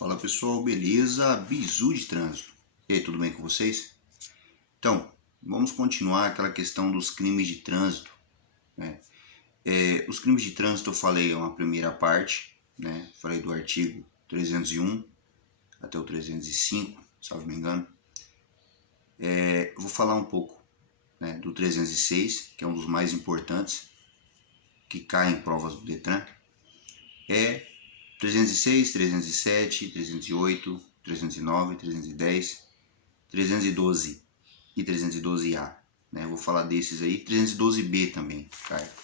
Fala pessoal, beleza? Bizu de trânsito. E aí, tudo bem com vocês? Então, vamos continuar aquela questão dos crimes de trânsito, né? Os crimes de trânsito eu falei uma primeira parte, né? Falei do artigo 301 até o 305, salvo me engano. Eu vou falar um pouco, né, do 306, que é um dos mais importantes, que cai em provas do Detran. 306, 307, 308, 309, 310, 312 e 312A, né? Eu vou falar desses aí, 312B também, cara.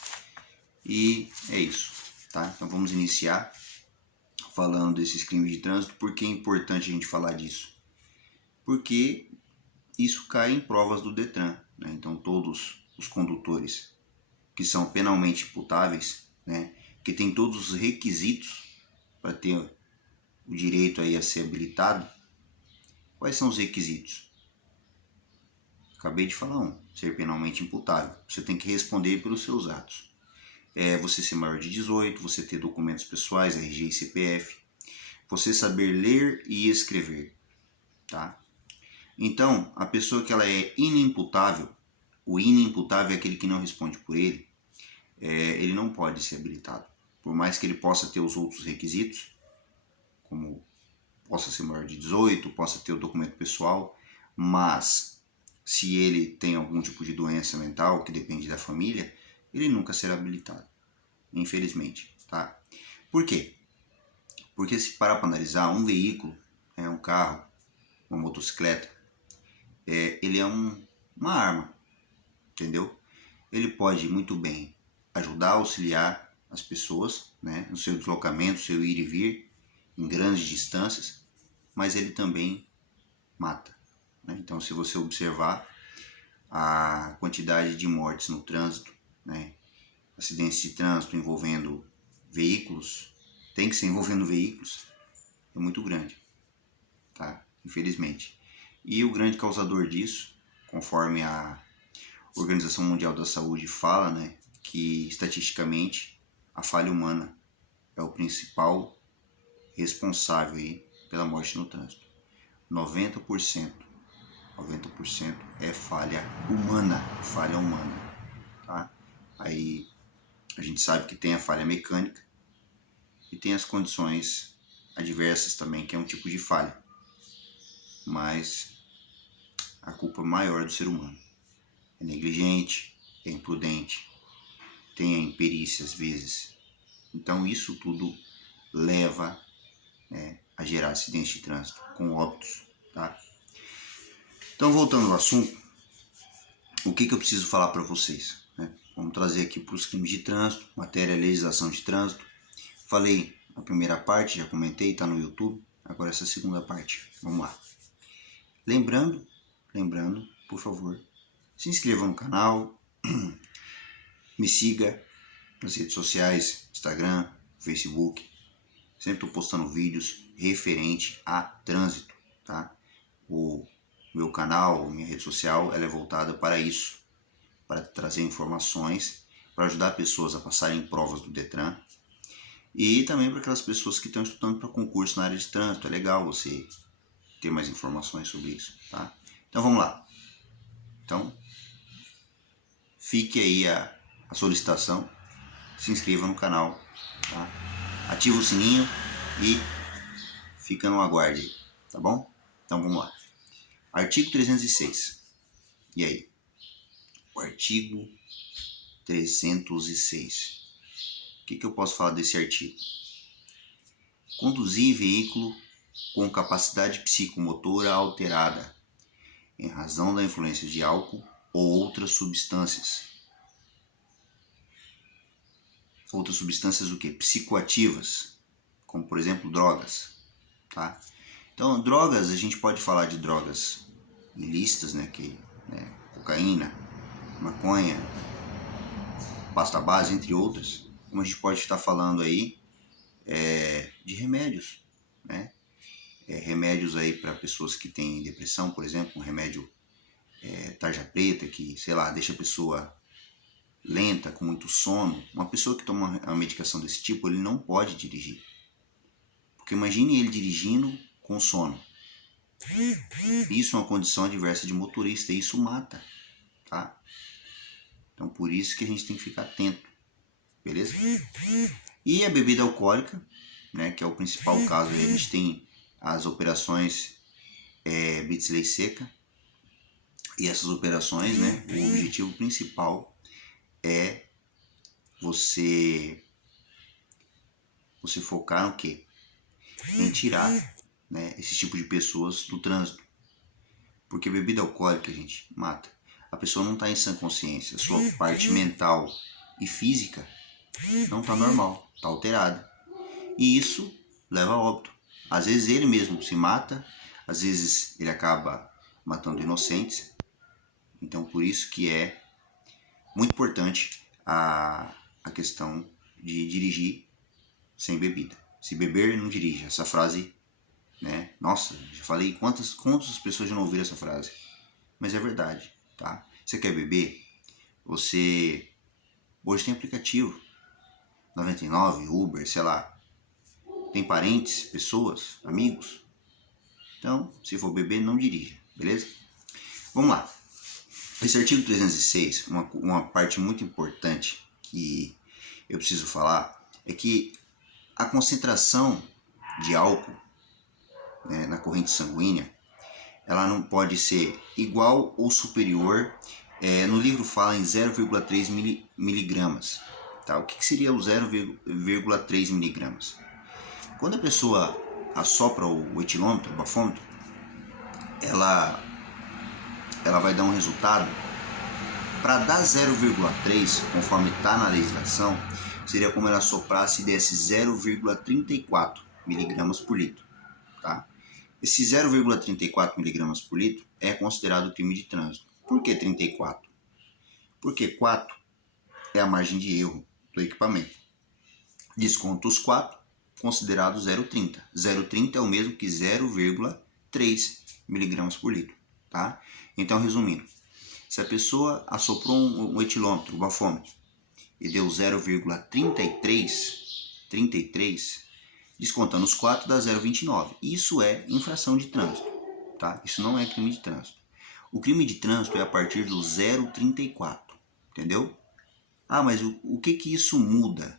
E é isso, tá? Então vamos iniciar falando desses crimes de trânsito. Por que é importante a gente falar disso? Porque isso cai em provas do Detran, né? Então todos os condutores que são penalmente imputáveis, né, que tem todos os requisitos para ter o direito aí a ser habilitado. Quais são os requisitos? Acabei de falar ser penalmente imputável. Você tem que responder pelos seus atos. Você ser maior de 18, você ter documentos pessoais, RG e CPF, você saber ler e escrever, tá? Então, a pessoa que ela é inimputável, o inimputável é aquele que não responde por ele, ele não pode ser habilitado. Por mais que ele possa ter os outros requisitos, como possa ser maior de 18, possa ter o documento pessoal, mas se ele tem algum tipo de doença mental que depende da família, ele nunca será habilitado, infelizmente, tá? Por quê? Porque se parar para analisar, um veículo, um carro, uma motocicleta, ele é uma arma, entendeu? Ele pode muito bem ajudar, auxiliar as pessoas, né, no seu deslocamento, seu ir e vir, em grandes distâncias, mas ele também mata, né? Então, se você observar a quantidade de mortes no trânsito, né, acidentes de trânsito envolvendo veículos, tem que ser envolvendo veículos, é muito grande, tá? Infelizmente. E o grande causador disso, conforme a Organização Mundial da Saúde fala, né, que estatisticamente a falha humana é o principal responsável aí pela morte no trânsito. 90% é falha humana, tá? Aí a gente sabe que tem a falha mecânica e tem as condições adversas também, que é um tipo de falha, mas a culpa maior é do ser humano. É negligente, é imprudente, tem a imperícia às vezes. Então isso tudo leva, a gerar acidentes de trânsito com óbitos, tá? Então, voltando ao assunto, o que eu preciso falar para vocês, né? Vamos trazer aqui para os crimes de trânsito, matéria legislação de trânsito. Falei a primeira parte, já comentei, está no YouTube. Agora essa segunda parte, vamos lá. Lembrando, por favor, se inscreva no canal, me siga nas redes sociais, Instagram, Facebook. Sempre estou postando vídeos referente a trânsito, tá? O meu canal, minha rede social, ela é voltada para isso, para trazer informações, para ajudar pessoas a passarem provas do Detran e também para aquelas pessoas que estão estudando para concurso na área de trânsito. É legal você ter mais informações sobre isso, tá? Então vamos lá. Então, fique aí a solicitação, se inscreva no canal, tá? Ativa o sininho e fica no aguarde, tá bom? Então vamos lá. Artigo 306. E aí? O artigo 306. O que eu posso falar desse artigo? Conduzir veículo com capacidade psicomotora alterada, em razão da influência de álcool ou outras substâncias. Outras substâncias o quê? Psicoativas, como por exemplo drogas, tá? Então, drogas, a gente pode falar de drogas ilícitas, né, cocaína, maconha, pasta base, entre outras. Como a gente pode estar falando aí de remédios, né? Remédios aí para pessoas que têm depressão, por exemplo, um remédio tarja preta, que, sei lá, deixa a pessoa lenta, com muito sono. Uma pessoa que toma uma medicação desse tipo, ele não pode dirigir, Porque imagine ele dirigindo com sono. Isso é uma condição adversa de motorista, e isso mata, tá? Então por isso que a gente tem que ficar atento, beleza? E a bebida alcoólica, né, que é o principal caso, a gente tem as operações Blitz Lei Seca, e essas operações, né, o objetivo principal é você focar no quê? Em tirar, né, esse tipo de pessoas do trânsito. Porque bebida alcoólica, gente, mata. A pessoa não está em sã consciência. A sua parte mental e física não está normal, está alterada. E isso leva a óbito. Às vezes ele mesmo se mata, às vezes ele acaba matando inocentes. Então por isso que é muito importante a questão de dirigir sem bebida. Se beber, não dirija. Essa frase, né? Nossa, já falei quantas pessoas já não ouviram essa frase. Mas é verdade, tá? Você quer beber? Você... Hoje tem aplicativo. 99, Uber, sei lá. Tem parentes, pessoas, amigos. Então, se for beber, não dirija, beleza? Vamos lá. Esse artigo 306, uma parte muito importante que eu preciso falar é que a concentração de álcool, né, na corrente sanguínea, ela não pode ser igual ou superior, no livro fala em 0,3 miligramas. Tá? O que seria o 0,3 miligramas? Quando a pessoa assopra o etilômetro, o bafômetro, ela vai dar um resultado. Para dar 0,3, conforme está na legislação, seria como ela soprasse e desse 0,34 miligramas por litro. Tá? Esse 0,34 miligramas por litro é considerado crime de trânsito. Por que 34? Porque 4 é a margem de erro do equipamento. Desconta os 4, considerado 0,30. 0,30 é o mesmo que 0,3 miligramas por litro. Tá? Então, resumindo, se a pessoa assoprou um etilômetro, um bafômetro, e deu 0,33, descontando os 4 dá 0,29. Isso é infração de trânsito, tá? Isso não é crime de trânsito. O crime de trânsito é a partir do 0,34, entendeu? Ah, mas o que isso muda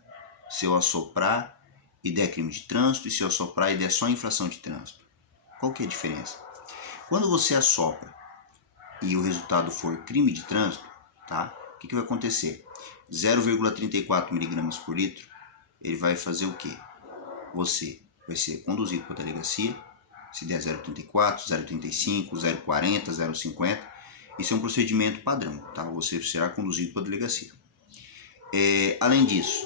se eu assoprar e der crime de trânsito e se eu assoprar e der só infração de trânsito? Qual que é a diferença? Quando você assopra e o resultado for crime de trânsito, tá? O que vai acontecer? 0,34 miligramas por litro, ele vai fazer o quê? Você vai ser conduzido para a delegacia, se der 0,34, 0,35, 0,40, 0,50, isso é um procedimento padrão, tá? Você será conduzido para a delegacia. Além disso,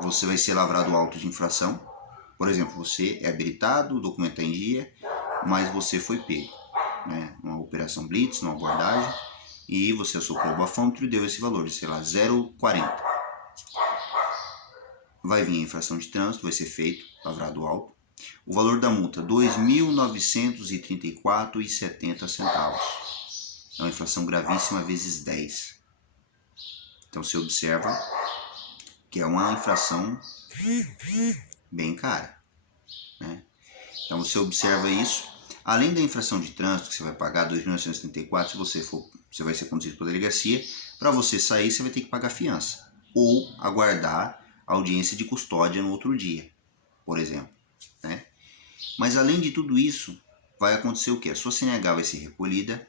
você vai ser lavrado auto de infração. Por exemplo, você é habilitado, o documento está em dia, mas você foi pego, né, numa operação blitz, numa abordagem, e você assoprou o bafômetro e deu esse valor de, sei lá, 0,40. Vai vir a infração de trânsito, vai ser feito, lavrado auto. O valor da multa, R$ 2.934,70. É uma infração gravíssima vezes 10. Então você observa que é uma infração bem cara, né? Então você observa isso. Além da infração de trânsito, que você vai pagar R$ 2.934, você vai ser conduzido para a delegacia. Para você sair, você vai ter que pagar fiança. Ou aguardar a audiência de custódia no outro dia, por exemplo, né? Mas além de tudo isso, vai acontecer o quê? A sua CNH vai ser recolhida,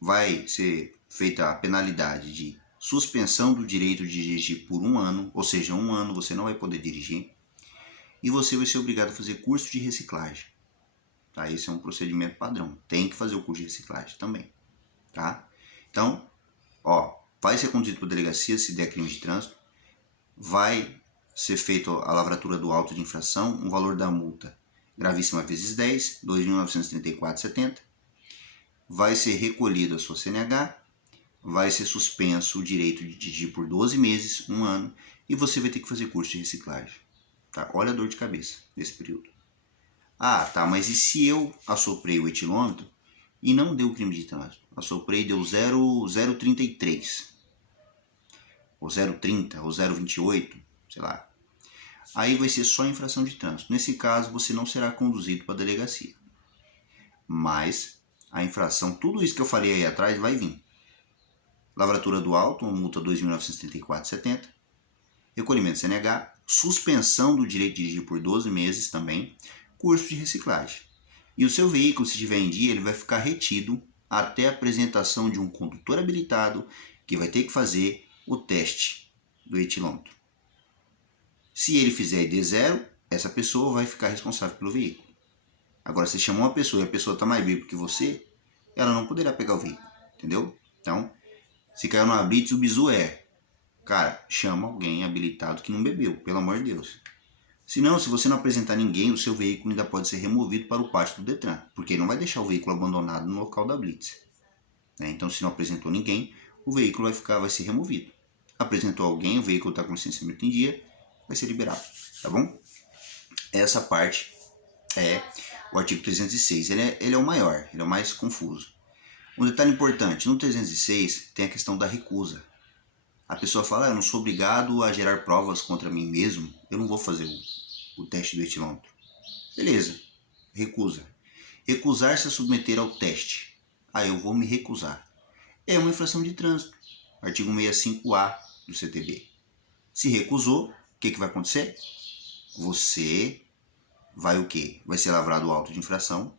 vai ser feita a penalidade de suspensão do direito de dirigir por 1 ano, ou seja, 1 ano você não vai poder dirigir, e você vai ser obrigado a fazer curso de reciclagem. Tá? Esse é um procedimento padrão. Tem que fazer o curso de reciclagem também. Tá? Então, vai ser conduzido para a delegacia se der crime de trânsito, vai ser feita a lavratura do auto de infração, um valor da multa gravíssima vezes 10, R$ 2.934,70, vai ser recolhido a sua CNH, vai ser suspenso o direito de dirigir por 12 meses, 1 ano, e você vai ter que fazer curso de reciclagem. Tá? Olha a dor de cabeça nesse período. Ah, tá, mas e se eu assoprei o etilômetro e não deu crime de trânsito? Assoprei e deu 0,33, ou 0,30, ou 0,28, sei lá. aí vai ser só infração de trânsito. Nesse caso, você não será conduzido para a delegacia. Mas a infração, tudo isso que eu falei aí atrás vai vir. Lavratura do auto, uma multa 2.934,70. Recolhimento CNH, suspensão do direito de dirigir por 12 meses também, curso de reciclagem. E o seu veículo, se estiver em dia, ele vai ficar retido até a apresentação de um condutor habilitado que vai ter que fazer o teste do etilômetro. Se ele fizer ID0, essa pessoa vai ficar responsável pelo veículo. Agora, se chamou uma pessoa e a pessoa está mais bêbada que você, ela não poderá pegar o veículo, entendeu? Então, se caiu numa blitz, o bizu cara, chama alguém habilitado que não bebeu, pelo amor de Deus. Se não, se você não apresentar ninguém, o seu veículo ainda pode ser removido para o pátio do Detran, porque ele não vai deixar o veículo abandonado no local da blitz. Então, se não apresentou ninguém, o veículo vai ser removido. Apresentou alguém, o veículo está com licenciamento em dia, vai ser liberado, tá bom? Essa parte é o artigo 306, ele é o maior, ele é o mais confuso. Um detalhe importante, no 306 tem a questão da recusa. A pessoa fala, eu não sou obrigado a gerar provas contra mim mesmo, eu não vou fazer o teste do etilômetro. Beleza, recusa. Recusar-se a submeter ao teste. Eu vou me recusar. É uma infração de trânsito, artigo 65A do CTB. Se recusou, o que vai acontecer? Você vai o quê? Vai ser lavrado o auto de infração,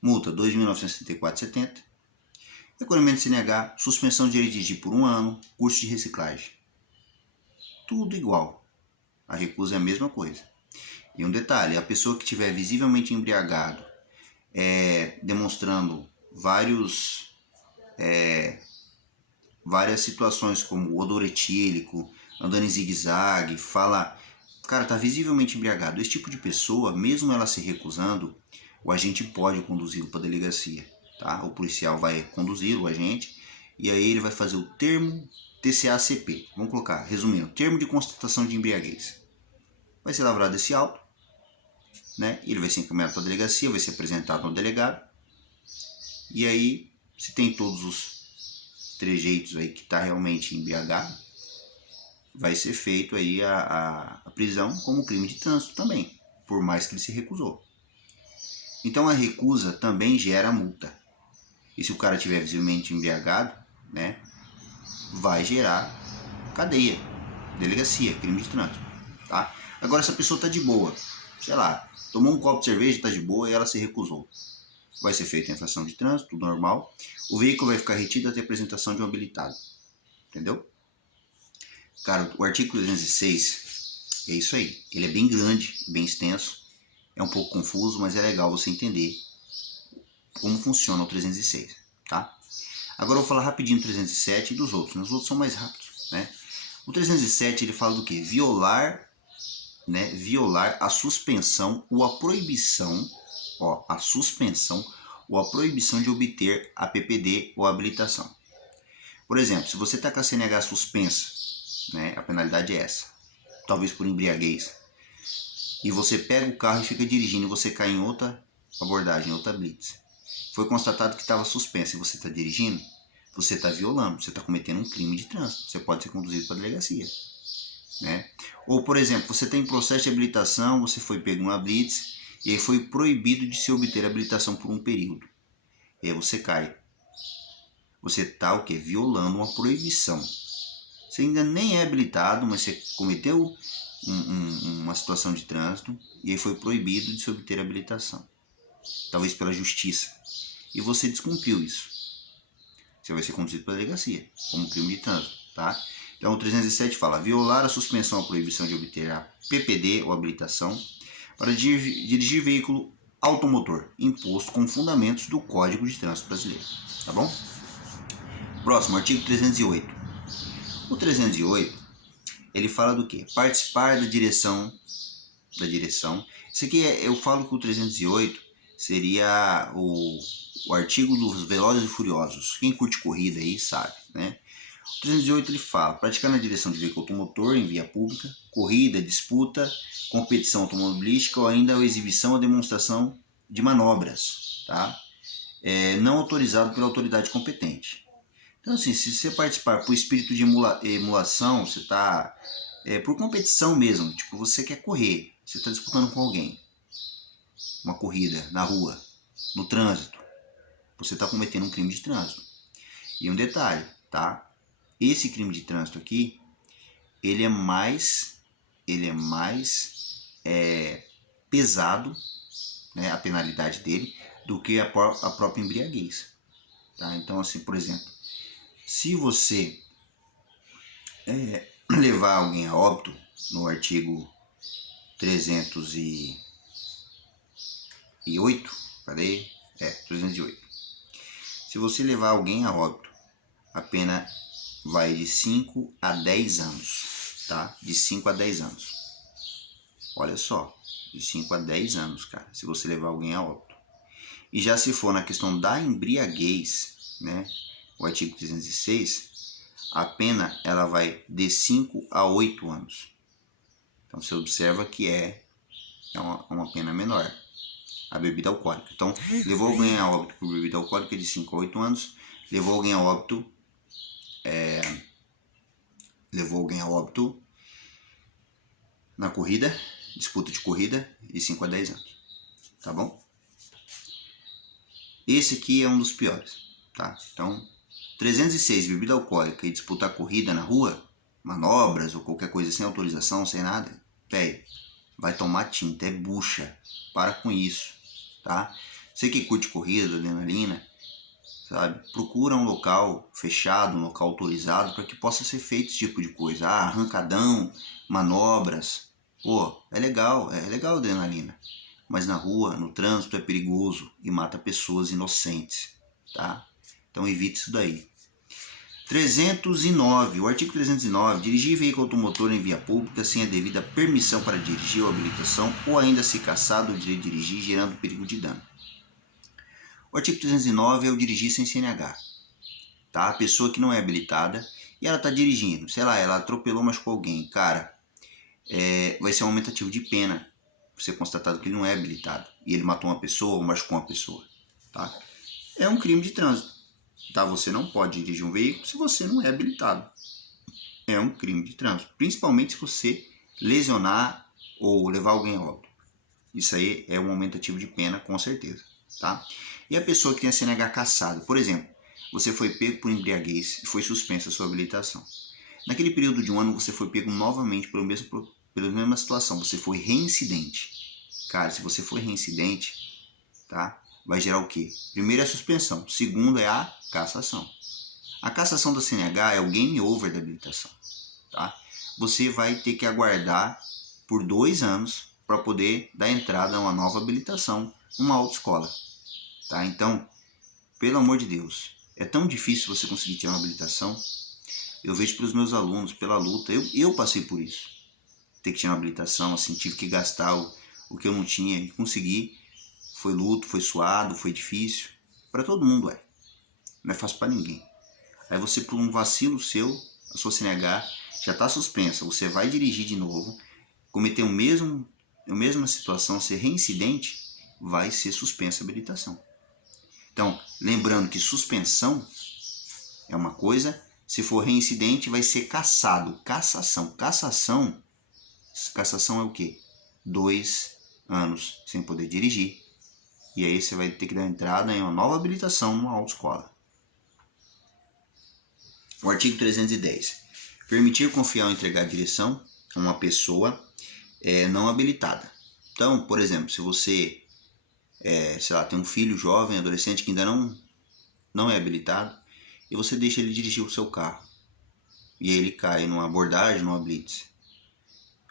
multa 2.974,70, recolhimento de CNH, suspensão de direito de dirigir por 1 ano, curso de reciclagem. Tudo igual. A recusa é a mesma coisa. E um detalhe, a pessoa que estiver visivelmente embriagado, demonstrando várias situações como odor etílico, andando em zigue-zague, fala, cara, tá visivelmente embriagado. Esse tipo de pessoa, mesmo ela se recusando, o agente pode conduzi-lo para a delegacia. Tá? O policial vai conduzir o agente e aí ele vai fazer o termo TCA-CP. Vamos colocar, resumindo, termo de constatação de embriaguez. Vai ser lavrado esse auto, né? Ele vai ser encaminhado para a delegacia, vai ser apresentado ao delegado. E aí, se tem todos os trejeitos aí que está realmente embriagado, vai ser feito aí a prisão como crime de trânsito também, por mais que ele se recusou. Então a recusa também gera multa. E se o cara estiver visivelmente embriagado, né, vai gerar cadeia, delegacia, crime de trânsito, tá? Agora, se a pessoa está de boa, sei lá, tomou um copo de cerveja, está de boa e ela se recusou, vai ser feita a infração de trânsito, tudo normal. O veículo vai ficar retido até a apresentação de um habilitado, entendeu? Cara, o artigo 306 é isso aí. Ele é bem grande, bem extenso, é um pouco confuso, mas é legal você entender como funciona o 306, tá? Agora eu vou falar rapidinho do 307 e dos outros, né? Os outros são mais rápidos, né? O 307 ele fala do que? Violar a suspensão ou a proibição, a suspensão ou a proibição de obter a PPD ou a habilitação. Por exemplo, se você está com a CNH suspensa, né, a penalidade é essa, talvez por embriaguez, e você pega o carro e fica dirigindo e você cai em outra abordagem, outra blitz. Foi constatado que estava suspensa e você está dirigindo, você está violando, você está cometendo um crime de trânsito, você pode ser conduzido para a delegacia. Né? Ou, por exemplo, você tem processo de habilitação, você foi pego numa blitz e aí foi proibido de se obter habilitação por um período. E aí você cai. Você está o quê? Violando uma proibição. Você ainda nem é habilitado, mas você cometeu uma situação de trânsito e aí foi proibido de se obter habilitação. Talvez pela justiça. E você descumpriu isso. Você vai ser conduzido para a delegacia, como crime de trânsito, tá? Então o 307 fala, violar a suspensão ou a proibição de obter a PPD ou habilitação para dirigir veículo automotor, imposto com fundamentos do Código de Trânsito Brasileiro, tá bom? Próximo, artigo 308. O 308, ele fala do quê? Participar da direção. Isso aqui eu falo que o 308 seria o artigo dos Velozes e Furiosos. Quem curte corrida aí sabe, né? O 308 ele fala, praticar na direção de veículo automotor em via pública, corrida, disputa, competição automobilística ou ainda a exibição ou demonstração de manobras, tá? Não autorizado pela autoridade competente. Então assim, se você participar por espírito de emulação, você está por competição mesmo. Tipo, você quer correr, você está disputando com alguém. Uma corrida na rua, no trânsito. Você está cometendo um crime de trânsito. E um detalhe, tá? Esse crime de trânsito aqui, ele é mais pesado, né, a penalidade dele, do que a própria embriaguez. Tá? Então, assim, por exemplo, se você levar alguém a óbito, no artigo 308, 308. Se você levar alguém a óbito, a pena vai de 5 a 10 anos, tá? De 5 a 10 anos. Olha só, de 5 a 10 anos, cara, se você levar alguém a óbito. E já se for na questão da embriaguez, né, o artigo 306, a pena ela vai de 5 a 8 anos. Então você observa que é uma pena menor, a bebida alcoólica. Então, levou alguém a óbito por bebida alcoólica de 5 a 8 anos, levou alguém a óbito na corrida, disputa de corrida, de 5 a 10 anos. Tá bom? Esse aqui é um dos piores, tá? Então, 306, bebida alcoólica e disputar corrida na rua, manobras ou qualquer coisa sem autorização, sem nada, velho, vai tomar tinta, é bucha. Para com isso, tá? Você que curte corrida, adrenalina, sabe? Procura um local fechado, um local autorizado para que possa ser feito esse tipo de coisa. Arrancadão, manobras. Pô, é legal a adrenalina. Mas na rua, no trânsito, é perigoso e mata pessoas inocentes, tá? Então evite isso daí. 309, o artigo 309, dirigir veículo automotor em via pública sem a devida permissão para dirigir ou habilitação ou ainda se cassado o direito de dirigir, gerando perigo de dano. O artigo 309 é o dirigir sem CNH, tá? A pessoa que não é habilitada e ela está dirigindo, sei lá, ela atropelou, machucou alguém, cara, vai ser um aumentativo de pena ser constatado que ele não é habilitado e ele matou uma pessoa ou machucou uma pessoa, tá? É um crime de trânsito, tá? Você não pode dirigir um veículo se você não é habilitado. É um crime de trânsito, principalmente se você lesionar ou levar alguém a óbito. Isso aí é um aumentativo de pena, com certeza, tá? E a pessoa que tem a CNH cassada, por exemplo, você foi pego por embriaguez e foi suspensa a sua habilitação. Naquele período de um ano você foi pego novamente pela mesma situação, você foi reincidente. Cara, se você for reincidente, tá? Vai gerar o quê? Primeiro é a suspensão, segundo é a cassação. A cassação da CNH é o game over da habilitação, tá? Você vai ter que aguardar por 2 anos para poder dar entrada a uma nova habilitação numa autoescola, tá? Então, pelo amor de Deus, é tão difícil você conseguir tirar uma habilitação. Eu vejo pelos meus alunos, pela luta, eu passei por isso. Ter que tirar uma habilitação, assim, tive que gastar o que eu não tinha e consegui. Foi luto, foi suado, foi difícil. Para todo mundo é. Não é fácil para ninguém. Aí você, por um vacilo seu, a sua CNH já está suspensa. Você vai dirigir de novo, cometer a mesma situação, ser reincidente, vai ser suspensa a habilitação. Então, lembrando que suspensão é uma coisa, se for reincidente vai ser cassado. Cassação é o quê? 2 anos sem poder dirigir. E aí você vai ter que dar entrada em uma nova habilitação numa autoescola. O artigo 310. Permitir confiar ou entregar a direção a uma pessoa não habilitada. Então, por exemplo, se você sei lá, tem um filho jovem, adolescente que ainda não é habilitado e você deixa ele dirigir o seu carro e aí ele cai numa abordagem, numa blitz,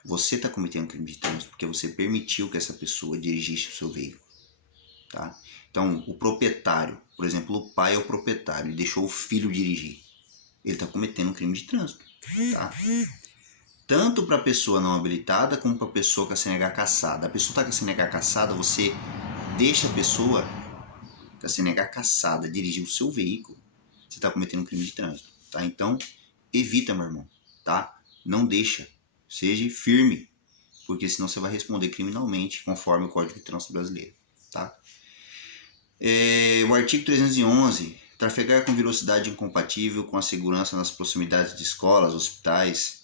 você está cometendo crime de trânsito porque você permitiu que essa pessoa dirigisse o seu veículo, tá? Então, o proprietário, por exemplo, o pai é o proprietário e deixou o filho dirigir, ele está cometendo um crime de trânsito, tá? Tanto para a pessoa não habilitada como para a pessoa com a CNH cassada. A pessoa está com a CNH cassada, você deixa a pessoa com a CNH cassada dirigir o seu veículo, você está cometendo um crime de trânsito, tá? Então, evita, meu irmão, tá? Não deixa. Seja firme, porque senão você vai responder criminalmente conforme o Código de Trânsito Brasileiro, tá? O artigo 311, trafegar com velocidade incompatível com a segurança nas proximidades de escolas, hospitais,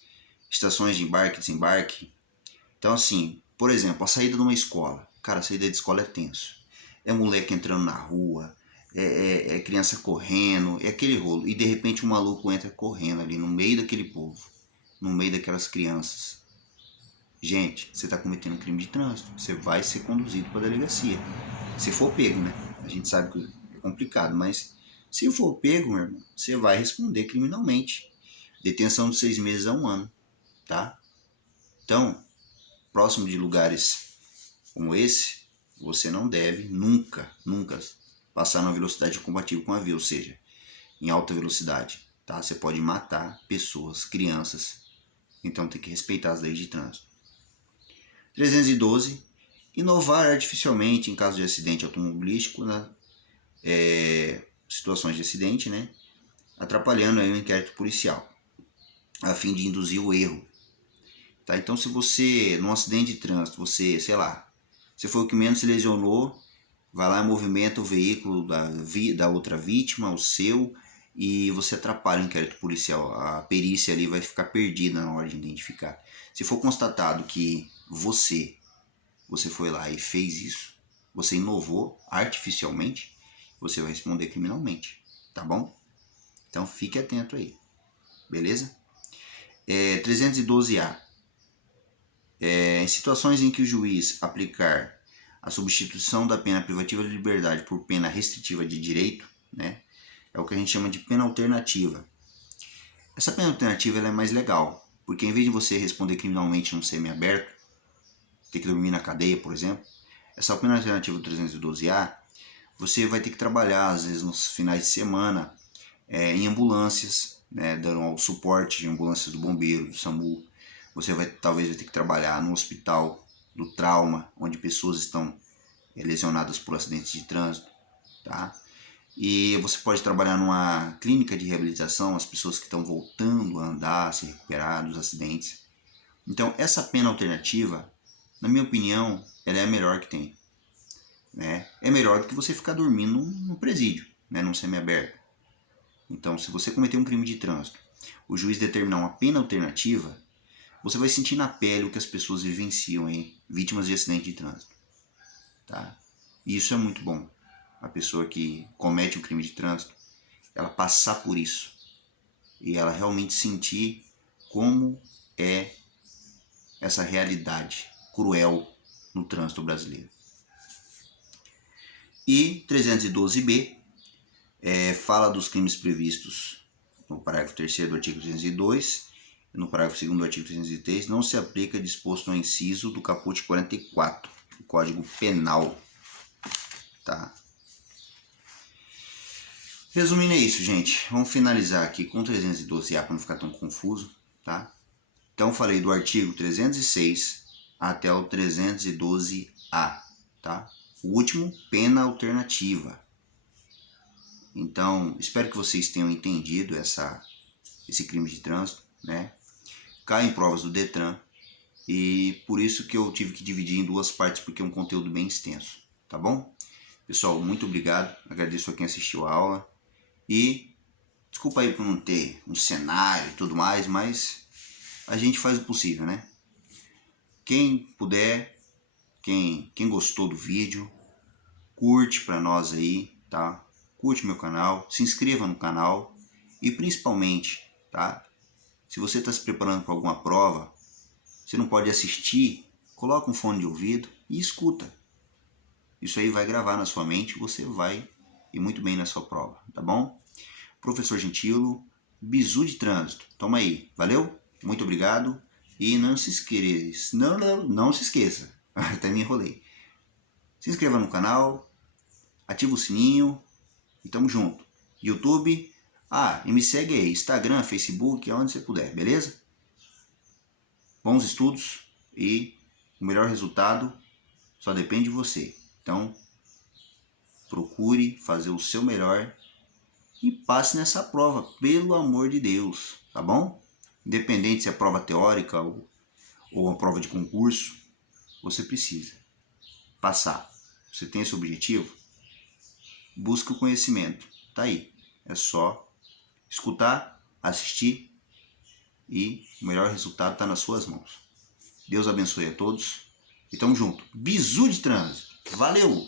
estações de embarque e desembarque. Então, assim, por exemplo, a saída de uma escola. Cara, a saída de escola é tenso. É moleque entrando na rua, é criança correndo, é aquele rolo. E de repente um maluco entra correndo ali no meio daquele povo, no meio daquelas crianças. Gente, você está cometendo um crime de trânsito. Você vai ser conduzido para a delegacia. Se for pego, né? A gente sabe que é complicado, mas se for pego, meu irmão, você vai responder criminalmente. Detenção de 6 meses a 1 ano, tá? Então, próximo de lugares como esse, você não deve nunca passar na velocidade compatível com a via, ou seja, em alta velocidade, tá? Você pode matar pessoas, crianças, então tem que respeitar as leis de trânsito. 312, inovar artificialmente em caso de acidente automobilístico, né? Situações de acidente, né? Atrapalhando aí o inquérito policial, a fim de induzir o erro. Tá? Então, se você, num acidente de trânsito, você, sei lá, você foi o que menos se lesionou, vai lá e movimenta o veículo da outra vítima, o seu, e você atrapalha o inquérito policial. A perícia ali vai ficar perdida na hora de identificar. Se for constatado que você foi lá e fez isso, você inovou artificialmente, você vai responder criminalmente, tá bom? Então fique atento aí, beleza? 312A. Em situações em que o juiz aplicar a substituição da pena privativa de liberdade por pena restritiva de direito, né, é o que a gente chama de pena alternativa. Essa pena alternativa ela é mais legal, porque em vez de você responder criminalmente num semiaberto, ter que dormir na cadeia, por exemplo, essa pena alternativa do 312A, você vai ter que trabalhar, às vezes, nos finais de semana, em ambulâncias, né, dando suporte de ambulâncias do bombeiro, do SAMU. Você talvez vai ter que trabalhar no hospital do trauma, onde pessoas estão lesionadas por acidentes de trânsito, tá? E você pode trabalhar numa clínica de reabilitação, as pessoas que estão voltando a andar, a se recuperar dos acidentes. Então, essa pena alternativa, na minha opinião, ela é a melhor que tem. Né? É melhor do que você ficar dormindo num presídio, né, num semiaberto. Então, se você cometer um crime de trânsito, o juiz determinar uma pena alternativa, você vai sentir na pele o que as pessoas vivenciam, hein? Vítimas de acidente de trânsito. Tá? E isso é muito bom. A pessoa que comete um crime de trânsito, ela passar por isso e ela realmente sentir como é essa realidade cruel no trânsito brasileiro. E 312B fala dos crimes previstos no parágrafo 3º do artigo 302 e no parágrafo 2º do artigo 303, não se aplica disposto no inciso do caput 44 do Código Penal. Tá? Resumindo é isso, gente. Vamos finalizar aqui com o 312A para não ficar tão confuso. Tá? Então falei do artigo 306 até o 312A. Tá? O último, pena alternativa. Então, espero que vocês tenham entendido esse crime de trânsito, né? Cai em provas do Detran e por isso que eu tive que dividir em 2 partes, porque é um conteúdo bem extenso, tá bom? Pessoal, muito obrigado, agradeço a quem assistiu a aula e desculpa aí por não ter um cenário e tudo mais, mas a gente faz o possível, né? Quem puder, quem gostou do vídeo, curte pra nós aí, tá? Curte meu canal, se inscreva no canal e principalmente, tá? Se você está se preparando para alguma prova, você não pode assistir, coloca um fone de ouvido e escuta. Isso aí vai gravar na sua mente e você vai ir muito bem na sua prova, tá bom? Professor Gentilo, bizu de trânsito. Toma aí, valeu? Muito obrigado e não se esqueça, não se esqueça, até me enrolei. Se inscreva no canal, ativa o sininho e tamo junto. YouTube, e me segue aí, Instagram, Facebook, aonde você puder, beleza? Bons estudos e o melhor resultado só depende de você. Então, procure fazer o seu melhor e passe nessa prova, pelo amor de Deus, tá bom? Independente se é prova teórica ou uma prova de concurso, você precisa passar. Você tem esse objetivo? Busque o conhecimento. Tá aí. É só escutar, assistir e o melhor resultado está nas suas mãos. Deus abençoe a todos e tamo junto. Bizu de trânsito. Valeu!